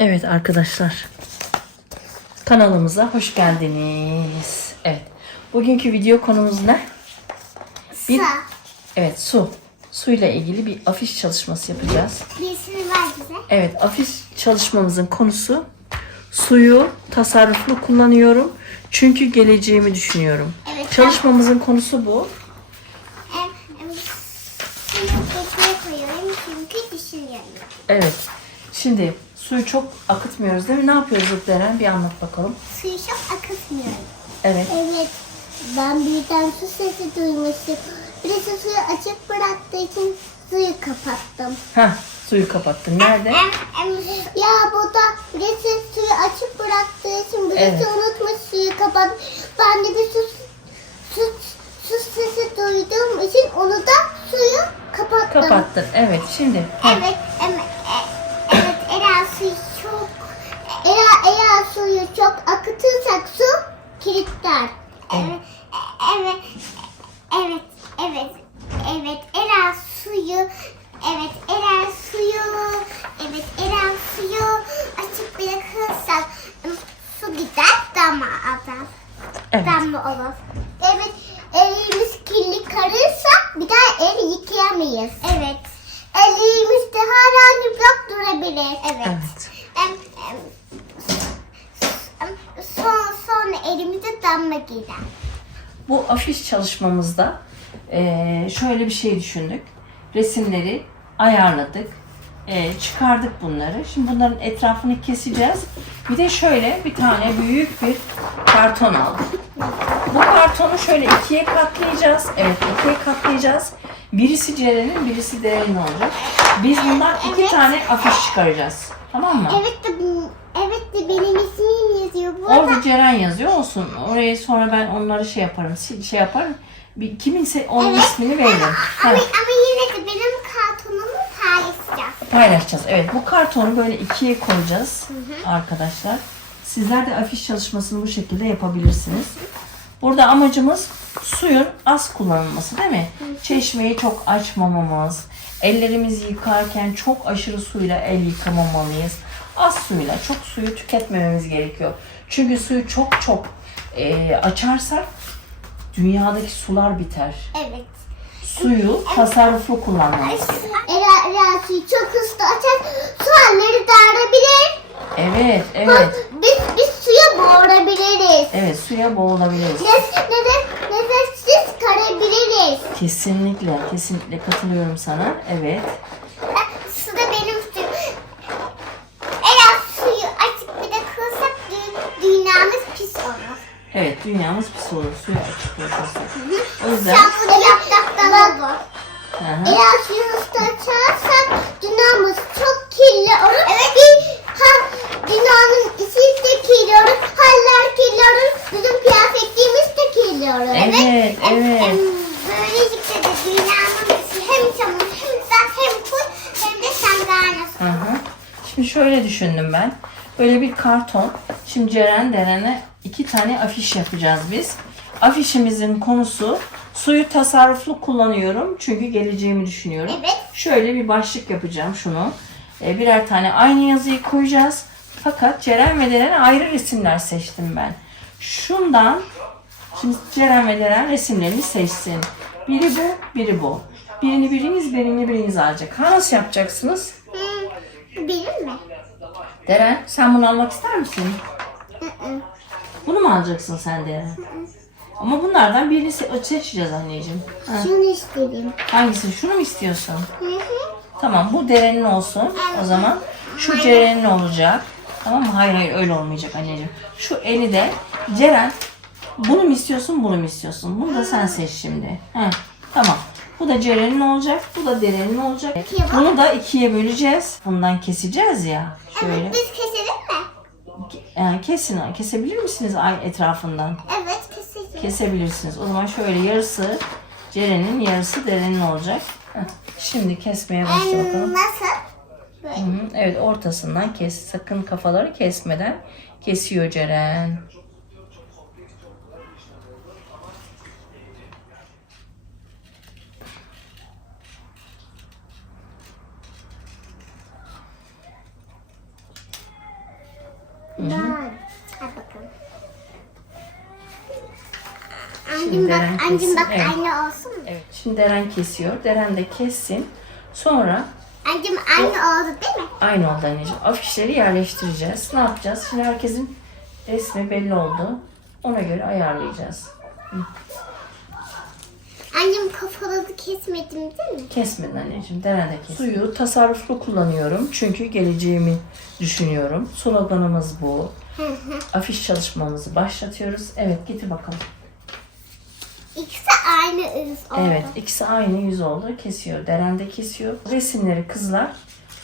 Evet arkadaşlar. Kanalımıza hoş geldiniz. Evet. Bugünkü video konumuz ne? Bir, Sa. evet su. Suyla ilgili bir afiş çalışması yapacağız. Birisini ver bize. Evet afiş çalışmamızın konusu suyu tasarruflu kullanıyorum. Çünkü geleceğimi düşünüyorum. Evet. Çalışmamızın konusu bu. Em, em, Suyu bekliğe koyuyorum çünkü düşünüyorum. Evet. Şimdi suyu çok akıtmıyoruz değil mi? Ne yapıyoruz Deren? Bir anlat bakalım. Suyu çok akıtmıyorum. Evet. Evet. Ben birden su sesi duymuştum. Birisi suyu açık bıraktığı için suyu kapattım. Heh, suyu kapattın. Nerede? Ya bu da birisi suyu açık bıraktığı için birisi Evet. unutmuş suyu kapat. Ben de bir su, su, su sesi duyduğum için onu da suyu kapattım. Kapattın. Evet. Şimdi. heh, Evet, em, e, evet, eğer suyu çok eğer, eğer suyu çok akıtırsak su kilitler. Evet, evet, evet, evet, evet, eğer suyu, evet, eğer suyu, evet, eğer suyu açık bırakırsak em, su gider damla atar. Evet. Damla olur. Evet, elimiz kirli karırsa bir daha el yıkayamayız. Evet. Elimizde herhangi bir blok durabilir. Evet. Evet. Em, em, em, son, sonra elimize damla gider. Bu afiş çalışmamızda eee, şöyle bir şey düşündük. Resimleri ayarladık. eee, çıkardık bunları. Şimdi bunların etrafını keseceğiz. Bir de şöyle bir tane büyük bir karton aldık. Bu kartonu şöyle ikiye katlayacağız. Evet ikiye katlayacağız. Birisi Ceren'in, birisi Deren'in olacak. Biz bundan iki Evet. tane afiş çıkaracağız. Tamam mı? Evet de, evet de benim ismim yazıyor. Bu Orada Ceren yazıyor olsun. Oraya sonra ben onları şey yaparım, şey yaparım. Bir, kiminse onun Evet. ismini veririm. ama, Ha, ama yine de benim kartonumu paylaşacağız. paylaşacağız. Evet bu kartonu böyle ikiye koyacağız arkadaşlar. Sizler de afiş çalışmasını bu şekilde yapabilirsiniz. Burada amacımız suyun az kullanılması değil mi? Çeşmeyi çok açmamamız, ellerimizi yıkarken çok aşırı suyla el yıkamamalıyız. Az suyla çok suyu tüketmememiz gerekiyor. Çünkü suyu çok çok e, açarsak dünyadaki sular biter. Evet. Suyu tasarruflu eğer suyu çok hızlı açar su halleri dağılabilir. Evet, evet. Biz, biz suya boğulabiliriz. Evet, suya boğulabiliriz. Nefes, nefes, nefessiz kalabiliriz. Kesinlikle, kesinlikle katılıyorum sana. Evet. Su da benim suyum. Eğer suyu açık bir de kılsak dü- dünyamız pis olur. Evet, dünyamız pis olur. Suyu açık bırakırsak. O yüzden Sen bunu. Hı hı. Eğer suyu hızlı açarsak dünyamız çok kirli olur. Evet. Bir, ha, dünyanın içi de kirli olur. Haller kirli olur. Bizim kıyafetliğimiz de kirli olur. Evet, evet. em, Böylelikle de dünyanın içi hem çamur hem zat hem kul hem de hı. Şimdi şöyle düşündüm ben. Böyle bir karton. Şimdi Ceren Deren'e iki tane afiş yapacağız biz. Afişimizin konusu suyu tasarruflu kullanıyorum. Çünkü geleceğimi düşünüyorum. Evet. Şöyle bir başlık yapacağım şunu. E, birer tane aynı yazıyı koyacağız. Fakat Ceren ve Deren'e ayrı resimler seçtim ben. Şundan Şimdi Ceren ve Deren resimlerini seçsin. Biri bu, biri bu. Birini biriniz, birini biriniz alacak. Ha nasıl yapacaksınız? Hmm, benim mi? Deren, sen bunu almak ister misin? Hı hı. Bunu mu alacaksın sen Deren? Ama bunlardan birini se- seçeceğiz anneciğim. Ha, Şunu istedim. Hangisi? Şunu mu istiyorsun? Hı hı. Tamam, bu Deren'in olsun o zaman. Şu Ceren'in olacak. Tamam mı? Hayır hayır öyle olmayacak anneciğim. Şu eli de Ceren bunu mu istiyorsun bunu mu istiyorsun? Bunu da sen seç şimdi. Heh, tamam. Bu da Ceren'in olacak. Bu da Deren'in olacak. Bunu da ikiye böleceğiz. Bundan keseceğiz ya. Şöyle. Evet biz keselim? Yani kesin. Kesebilir misiniz ay etrafından? Evet keselim. Kesebilirsiniz. O zaman şöyle yarısı Ceren'in yarısı Deren'in olacak. Heh, Şimdi kesmeye başla bakalım. nasıl? Hı, Evet ortasından kes. Sakın kafaları kesmeden kesiyor Ceren. Hadi bakalım. Şimdi Deren bak, kessin, bak evet. aynı olsun mu? Evet. Şimdi Deren kesiyor. Deren de kessin. Sonra Anneciğim aynı oldu değil mi? aynı oldu anneciğim. Afişleri yerleştireceğiz. Ne yapacağız? Şimdi herkesin resmi belli oldu. Ona göre ayarlayacağız. Annem kafaları kesmedim değil mi? Kesmedin anneciğim. Deren de kes. Suyu tasarruflu kullanıyorum. Çünkü geleceğimi düşünüyorum. Sloganımız bu. Afiş çalışmamızı başlatıyoruz. Evet getir bakalım. İkisi aynı ırız oldu. Evet ikisi aynı yüz oldu. Kesiyor. Deren de kesiyor. Resimleri kızlar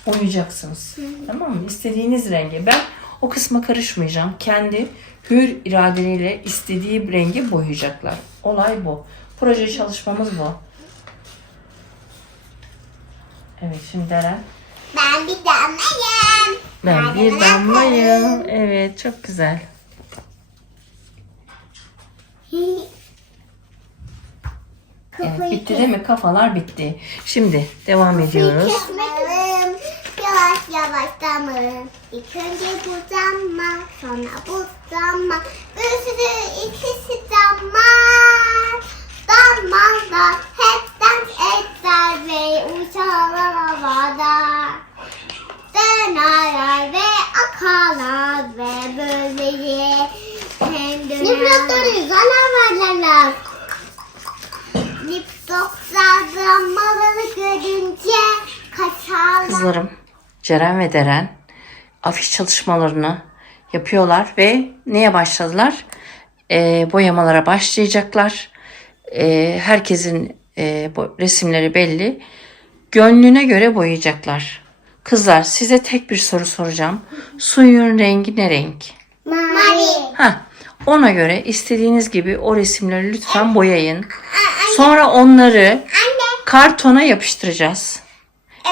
boyayacaksınız. Tamam mı? İstediğiniz rengi. Ben o kısma karışmayacağım. Kendi hür iradeleriyle istediği rengi boyayacaklar. Olay bu. Proje çalışmamız bu. Evet şimdi Deren. Ben bir damlayım. Ben bir damlayım. Evet çok güzel. Evet, bitti değil mi? Kafalar bitti. Şimdi devam ediyoruz. Kesmedim. Yavaş yavaş damın. İlk önce bu damla, sonra bu damla. Bir sürü ikisi damlar. Damlar hep dans eder ve uçarlar havada. Dönerler ve akarlar ve böylece hem döner. Nifratları canavarlarlar. Nipsoklar damlaları görünce kaçarlar. Kızlarım Ceren ve Deren afiş çalışmalarını yapıyorlar ve neye başladılar? Ee, boyamalara başlayacaklar. Ee, herkesin e, bu resimleri belli. Gönlüne göre boyayacaklar. Kızlar size tek bir soru soracağım. Suyun rengi ne renk? Mavi. Ha, ona göre istediğiniz gibi o resimleri lütfen boyayın. Sonra onları kartona yapıştıracağız.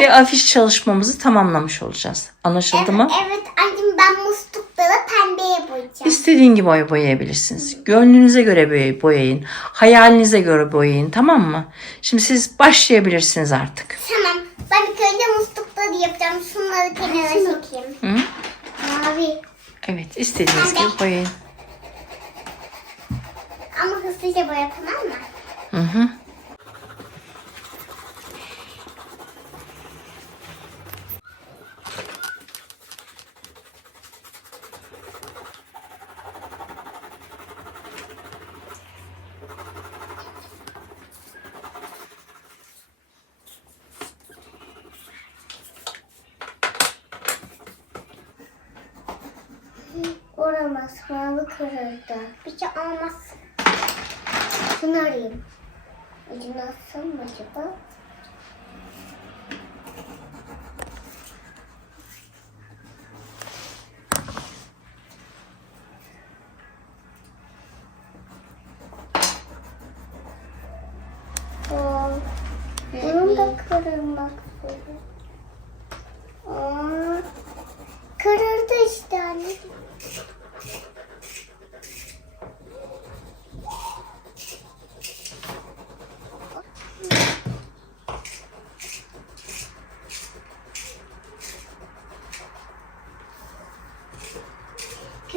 Ve afiş çalışmamızı tamamlamış olacağız. Anlaşıldı mı? Evet annem ben muslukları pembeye boyayacağım. İstediğin gibi boy- boyayabilirsiniz. Gönlünüze göre boy- boyayın. Hayalinize göre boyayın. Tamam mı? Şimdi siz başlayabilirsiniz artık. Tamam. Ben ilk önce muslukları yapacağım. Şunları kenara çekeyim. Hı? Mavi. Evet, istediğiniz gibi boyayın. Ama hızlıca boya tamam mı? Hı hı. Mavi kırıldı. Bir şey olmaz. Şunu arayayım. Ucunu atsam mı acaba? Aa, Bunun da kırılmak üzere. Aa, Kırıldı işte anne.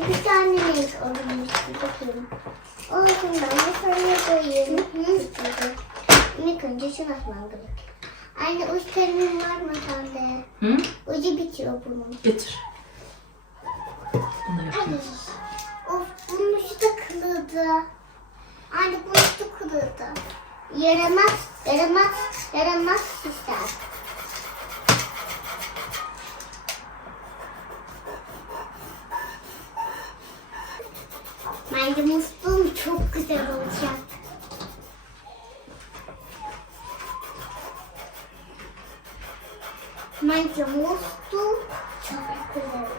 Bir tane renk alınmış. Bir bakayım. Olsun ben de sarıya koyayım. İlk önce şunu açmam gerek. Anne uç terimim var mı sende? Hı? Ucu bitiyor bunun. Getir. Bunu yapayım. Of bunun ucu da kırıldı. Anne bunun ucu kırıldı. Yaramaz, yaramaz, yaramaz ister. Bence musluğum çok güzel olacak. Bence musluğum çok güzel olacak.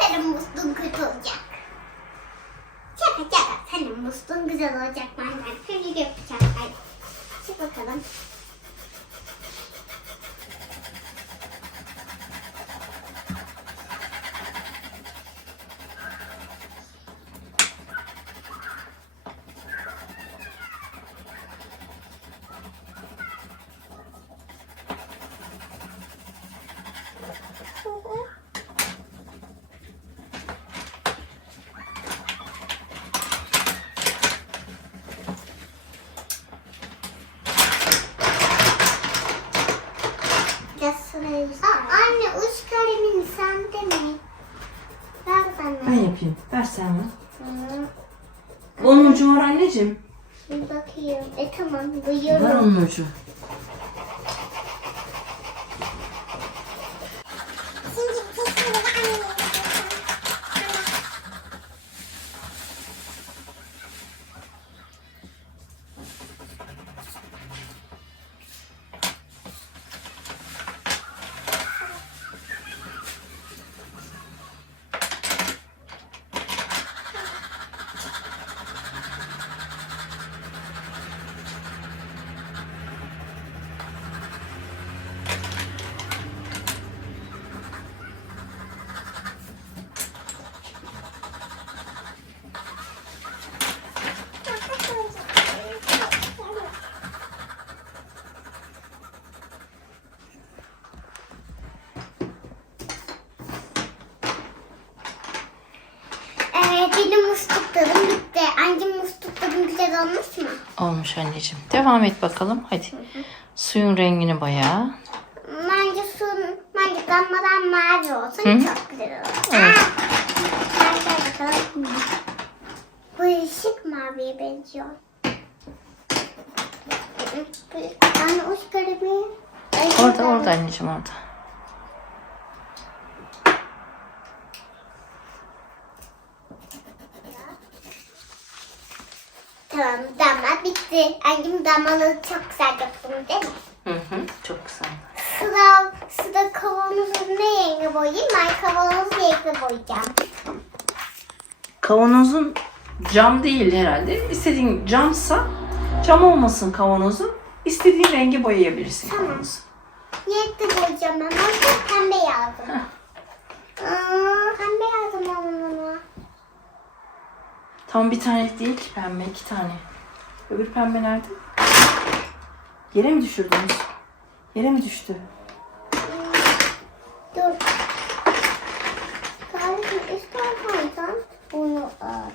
Senin musluğun kötü olacak. Şaka şaka. Senin musluğun güzel olacak benden. Kötü yapacağım. Hadi. Çık bakalım. Musluklarım bitti. Annem musluklarım güzel olmuş mu? Olmuş anneciğim. Devam et bakalım. Hadi. Suyun rengini boya. Bence su, bence damladan mavi olsun Hı. çok güzel olur. Evet. Aa, Bence bakalım. Bu ışık maviye benziyor. Anne uç kalemi. Orada orada anneciğim orada. Tamam damla bitti. Annem damlaları çok güzel yaptım değil mi? Hı hı. Çok güzel. Sıra, sıra kavanozu ne rengi boyayayım? Ben kavanozu renkli boyayacağım. Kavanozun cam değil herhalde. İstediğin camsa cam olmasın kavanozun. İstediğin rengi boyayabilirsin Tamam. kavanozu. Renkli boyayacağım ben. Onu pembe yazdım. Heh. Aa, pembe yazdım ben onu. Tam bir tane değil ki pembe, iki tane. Öbür pembe nerede? Yere mi düşürdünüz? Yere mi düştü? Dur. Kardeşim istersen sen bunu al.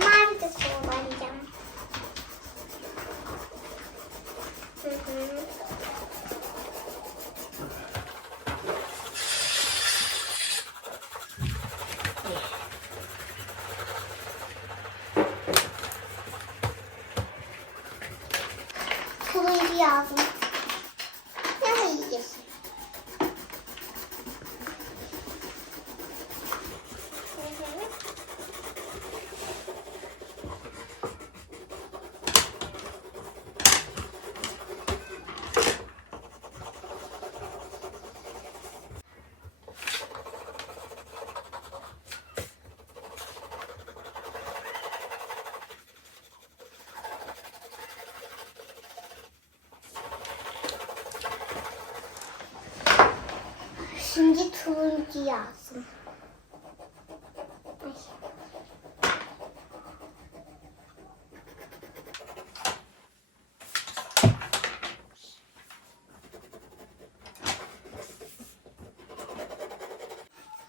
Mavi de kullanacağım. Hı hı. Turuncu yazdım. Ne yiyeceğiz? Hı hı. Şimdi turuncu yazdım. Ay.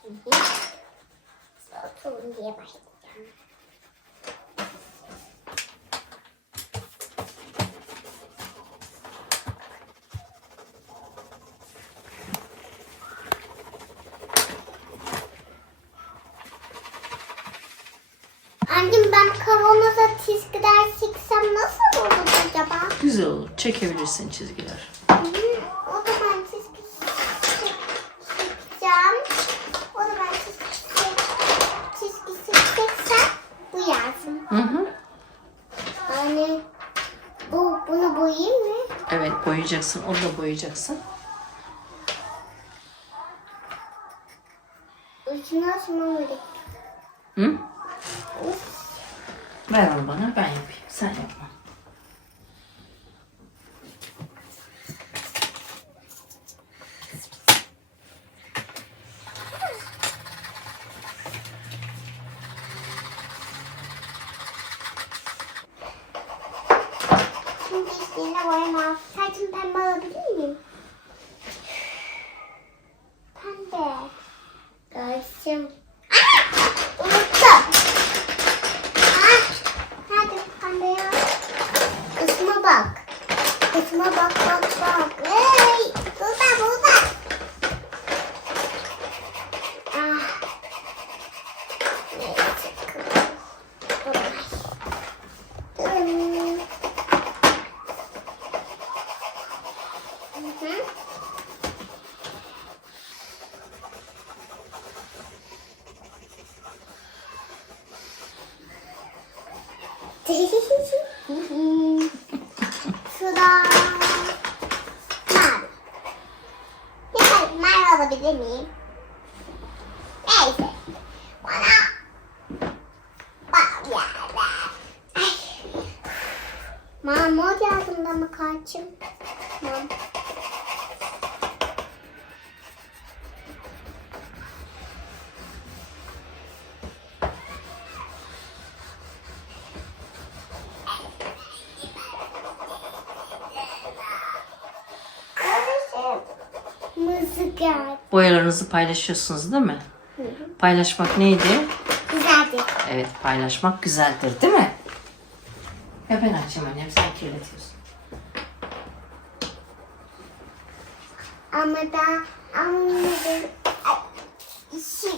Şimdi sonra turuncuya başlayacağım. Annem ben kavanoza çizgiler çeksem nasıl olur acaba? Güzel olur. Çekebilirsin çizgiler. Hı, O da ben çizgi çek- çekeceğim. O da ben çizgi çek- çizgi çeksem bu yazsın. Hı hı. Anne bu bunu boyayayım mı? Evet boyayacaksın. Onu da boyayacaksın. Ucunu açmam gerek. Hı? Ver onu bana ben yapayım. Sen yapma. Şimdi Yine boyama. Saçımı pembe alabilir miyim? Pembe. Görsüm. Aa! Unuttum. Aa! Nerede pembe ya? Kısma bak. Kısma bak bak bak. Hey! Burada burada. Ah. Neyse. Kolay. Dın. Hı hı. Sıra mavi. Bir mavi alabilir miyim? Neyse. Bana mavi ver. Ay. Mamur yazdım da mı kaçım? Mam. Mızıkar. Boyalarınızı paylaşıyorsunuz değil mi? Paylaşmak neydi? Güzeldi. Evet paylaşmak güzeldir değil mi? Ya ben açayım annem sen kirletiyorsun. Ama da anladım. Ay, Şimdi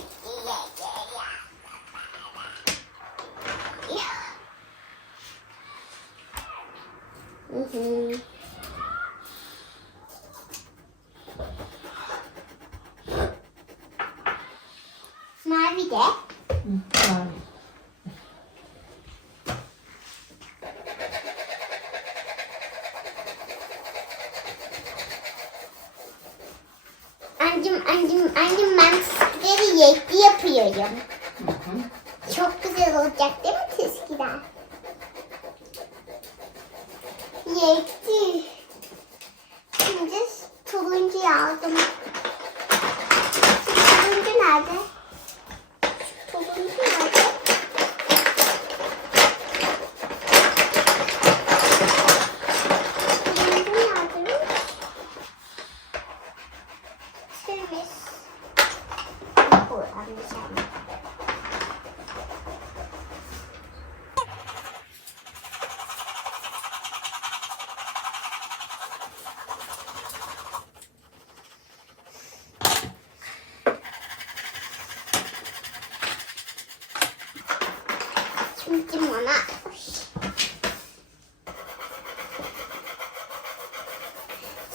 Hı hı. Mavi de. Mavi. Anneciğim, anneciğim, anneciğim ben çizgileri yekli yapıyorum. Hı hı. Çok güzel olacak değil mi çizgiler? Yekti. Şimdi turuncu yazdım. Turuncu nerede? Turuncu nerede? Turuncu nerede? Sürmüş. Kullanacağım. Şimdi bana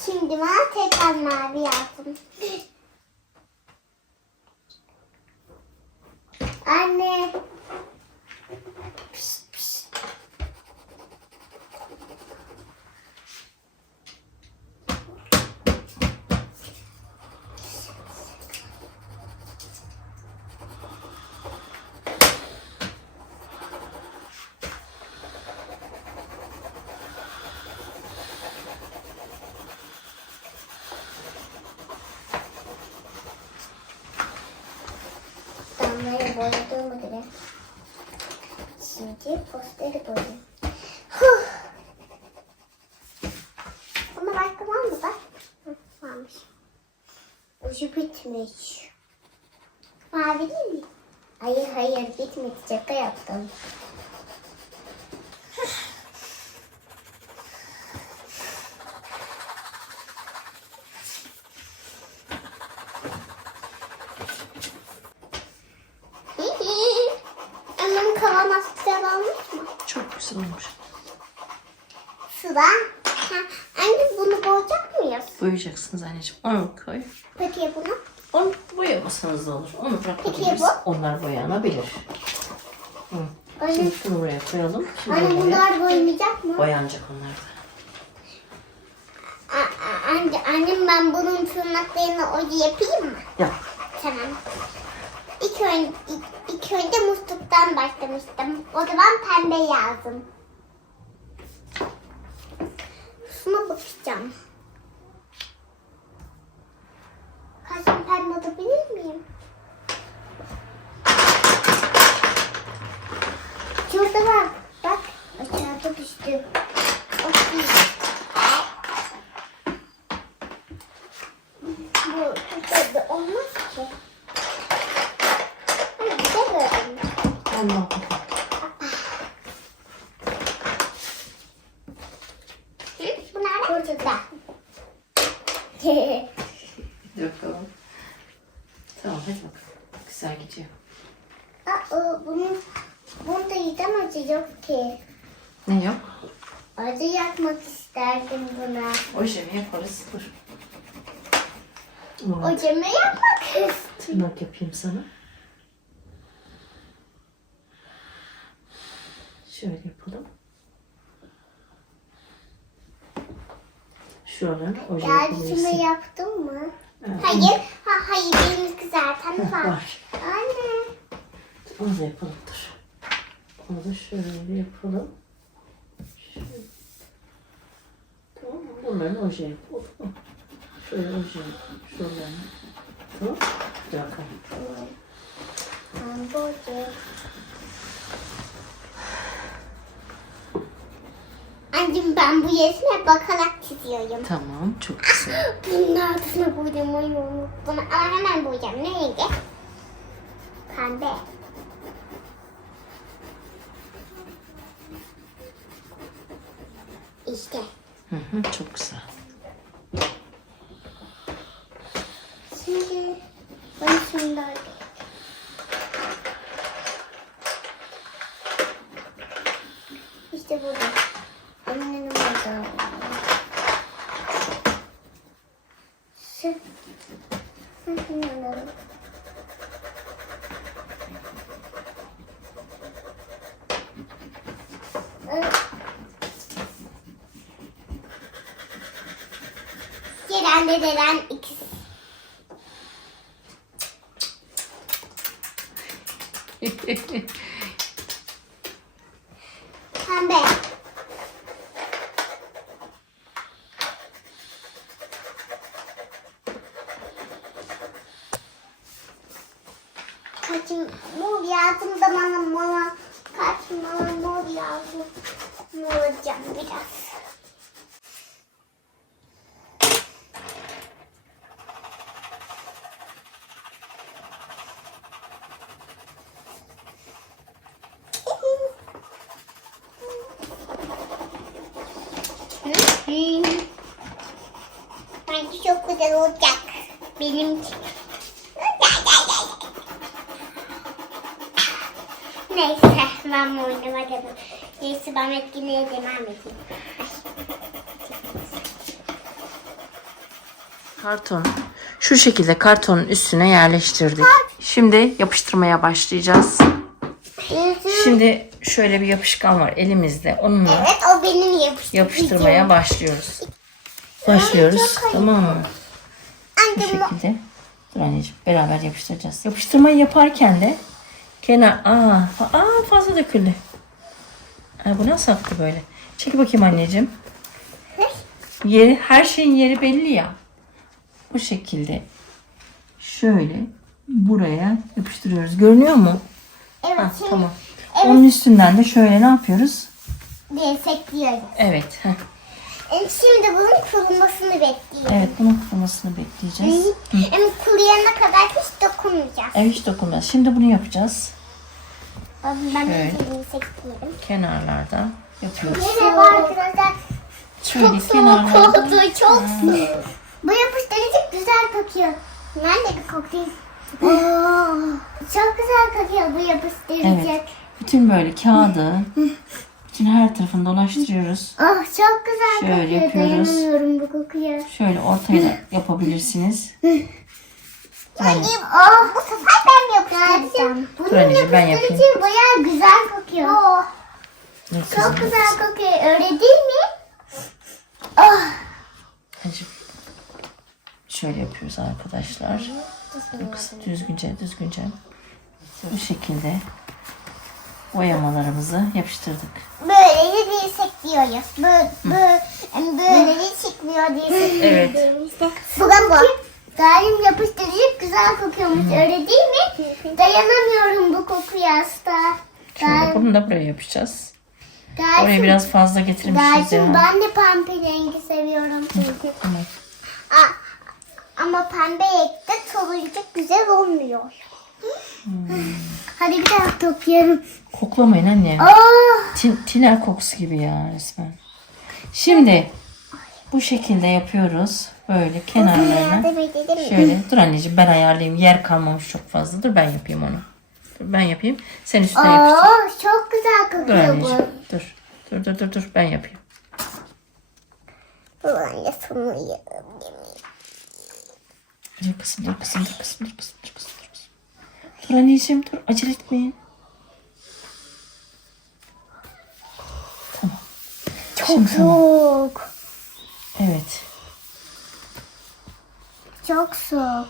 Şimdi bana tekrar mavi yazdım. Anne. Pişt, pişt. Damlayı boyadığıma göre şimdi posteri boyayayım. Huh. Ama başka var mı bak? Hı, varmış. Ucu bitmiş. Mavi değil mi? Hayır hayır bitmedi şaka yaptım. Annem kavanoz güzel olmuş mu? Çok güzel olmuş. Sıra. Ha, anne bunu boyayacak mıyız? Boyayacaksınız anneciğim. Onu koy. Peki ya bunu? Onu boyamasanız da olur. Onu bırakabiliriz. Peki ya Onlar boyanabilir. Hı. Anne, Şimdi şunu buraya koyalım. Şimdi anne buraya bunlar boyanacak mı? boyanacak onlar da. A- a- Anne, annem ben bunun tırnaklarını oyu yapayım mı? Yap. Tamam. İlk, ön, ilk, ilk önce musluktan başlamıştım. O zaman pembe yazdım. Şuna bakacağım. Kaşım pembe alabilir miyim? Şurada var. Bak aşağıda düştü. Bakayım. bak bakalım. Bunlar burada. Hadi bakalım. Tamam hadi bakalım. Güzel gidiyor. Aa, bunun bunda yiyeceğim acı yok ki. Ne yok? Acı yakmak isterdim buna. Oje mi yaparız? Dur. Ocağımı yapmak istiyorum. tırnak yapayım sana. Şöyle yapalım. Şuradan oje yapabilirsin. yaptın mı? Evet. Hayır. Ha, hayır benimki zaten var. var. Anne. Onu da yapalım dur. Onu da şöyle yapalım. Şöyle. Tamam mı? Bunların oje yapalım. Şuralarını. Tamam. Bir bakalım. Hamburger. Anneciğim ben bu resme bakarak çiziyorum. Tamam. Çok güzel. Bunun altına boyamayı unuttum. Ama hemen boyayacağım. Ne rengi? Pembe. İşte. Hı hı, çok güzel. Şimdi şundan İşte burada. Annenin burada. Hı, şunu alalım. Gelen de ikisi. Pembe. Kaçım mor yazdım da bana bana kaç bana mor yazdım. Mor olacağım biraz. Bence çok güzel olacak. Benim. Neyse ben bu Neyse ben etkinliğe edeyim. Karton. Şu şekilde kartonun üstüne yerleştirdik. Şimdi yapıştırmaya başlayacağız. Şimdi şöyle bir yapışkan var elimizde. Onunla Evet o benim yapıştırıcım. yapıştırmaya başlıyoruz. Başlıyoruz. Tamam mı? Bu Anne bu şekilde. Dur anneciğim beraber yapıştıracağız. Yapıştırmayı yaparken de kenar aa, fa- aa fazla döküldü. Aa, bu nasıl aktı böyle? Çek bakayım anneciğim. Yeri, her şeyin yeri belli ya. Bu şekilde şöyle buraya yapıştırıyoruz. Görünüyor mu? Evet Ha, şimdi tamam. Onun üstünden de şöyle ne yapıyoruz? destekliyoruz. Evet. heh. Şimdi bunun kurulmasını bekliyorum. Evet bunun kurumasını bekleyeceğiz. Hem kuruyana kadar hiç dokunmayacağız. Evet hiç dokunmaz. Şimdi bunu yapacağız. Ben de Evet. sekliyorum. Kenarlarda yapıyoruz. Merhaba arkadaşlar. Şöyle Çok soğuk oldu, çok soğuk. Bu yapıştırıcı güzel kokuyor. Ben de bir koklayayım. Oo, çok güzel kokuyor bu yapıştırıcı. Evet. Bütün böyle kağıdı bütün her tarafını dolaştırıyoruz. Oh çok güzel Şöyle kokuyor. yapıyoruz. Dayanamıyorum bu kokuya. Şöyle ortaya yapabilirsiniz. Anneciğim, oh, bu sefer ben yapıştıracağım. Dur anneciğim, ben yapayım. bayağı güzel kokuyor. Oh, çok kızım? güzel kokuyor. Öyle değil mi? Oh. Anneciğim. Şöyle yapıyoruz arkadaşlar. Kız- Düzgünce düzgünce. Bu şekilde boyamalarımızı yapıştırdık. Böyle de destekliyoruz. Böyle, böyle, böyle de çıkmıyor destekliyoruz. Evet. Bu da bu. Galim yapıştırıcı güzel kokuyormuş. Öyle değil mi? Dayanamıyorum bu kokuya asla. Şöyle bunu da buraya yapacağız. Galim, Oraya biraz fazla getirmişiz Galim ya. ben de pembe rengi seviyorum çünkü. Evet. Aa, ama pembe renkte turuncu güzel olmuyor. Hadi bir daha toplayalım. Koklamayın anne. Oh. Tin, tiner kokusu gibi ya resmen. Şimdi bu şekilde yapıyoruz. Böyle kenarlarına. Şöyle dur anneciğim ben ayarlayayım. Yer kalmamış çok fazla. Dur ben yapayım onu. Dur ben yapayım. Sen üstüne yapıştır. Oo, çok güzel Dur kokuyor bu. anneciğim. Dur. Dur dur dur dur ben yapayım. Bu anne sonu yedim. Dur kızım dur kızım dur kızım dur kızım dur kızım dur kızım. Dur anneciğim dur acele etmeyin. Tamam. Çok Şimdi tamam. soğuk. Evet. Çok soğuk.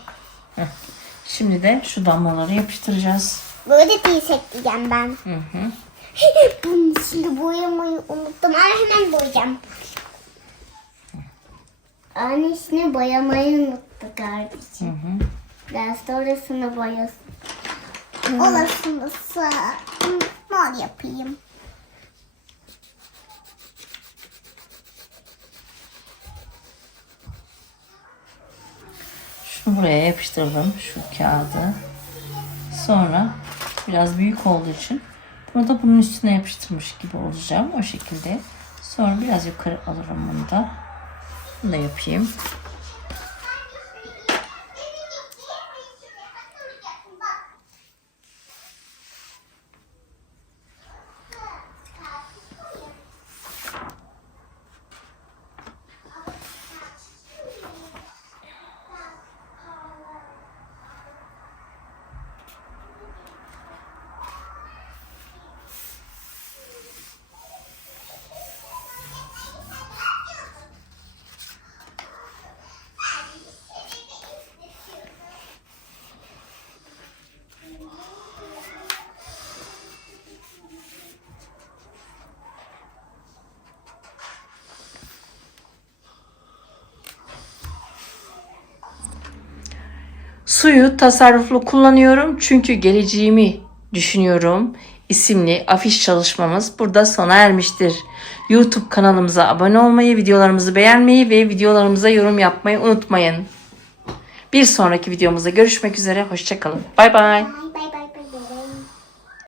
Şimdi de şu damlaları yapıştıracağız. Böyle diyeceğim ben. Hı hı. Bunun içinde boyamayı unuttum. Ay hemen boyayacağım. Anne içine boyamayı unuttu kardeşim. Hı hı. Ben sonrasını boyasın. Olasılısı. Mor yapayım. Şunu buraya yapıştırdım şu kağıdı. Sonra biraz büyük olduğu için bunu da bunun üstüne yapıştırmış gibi olacağım o şekilde. Sonra biraz yukarı alırım bunu da. Bunu da yapayım. Suyu tasarruflu kullanıyorum çünkü geleceğimi düşünüyorum. isimli afiş çalışmamız burada sona ermiştir. YouTube kanalımıza abone olmayı, videolarımızı beğenmeyi ve videolarımıza yorum yapmayı unutmayın. Bir sonraki videomuzda görüşmek üzere. Hoşçakalın. Bay bay.